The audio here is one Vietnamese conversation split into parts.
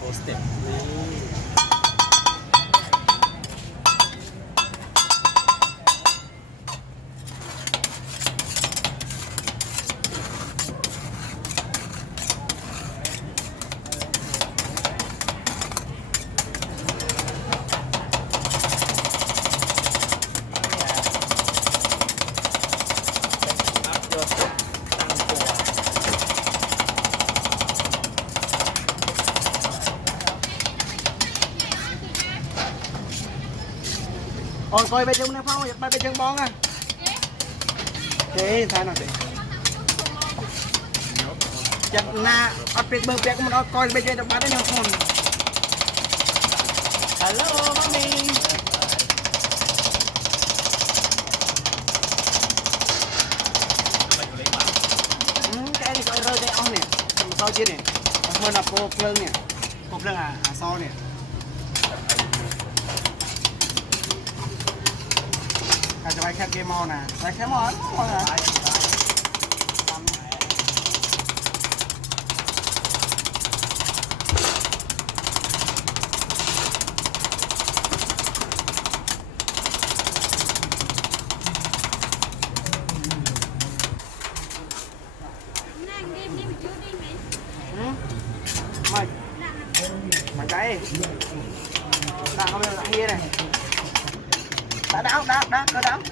Toasted. Ôi coi bây giờ nè Phong, bây giờ bón à. Thế sao nào để. Chặt na, ở bên bờ bẹt cũng nó coi bây giờ nó bán đến nhau thôn. Hello mommy. Cái này gọi rơi cái ong nè, sao chứ nè, mình là cô phơi nè, cô phơi à sao nè. Cho ai khét game on nè, ai khét món hả? Mày cái đặt không là kia này, đã cơ đắng.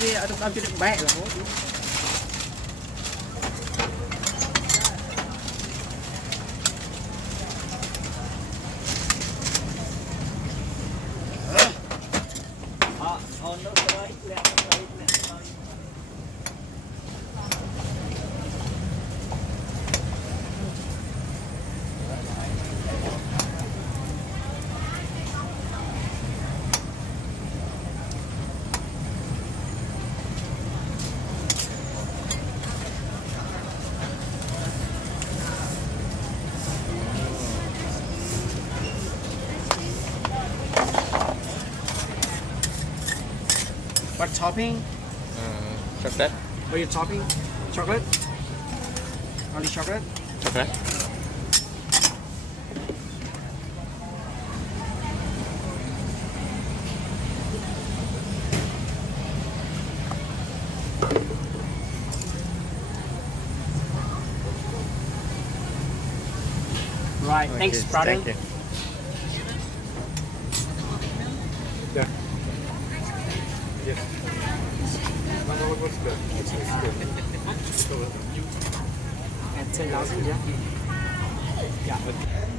Đi ở trong chưa đựng bẹ là hốt. What topping? Chocolate. What are you topping? Chocolate? Only chocolate? Chocolate. Right, Okay, thanks brother. Thank you. Yeah. Yes. What's good? At 10,000, yeah? Yeah.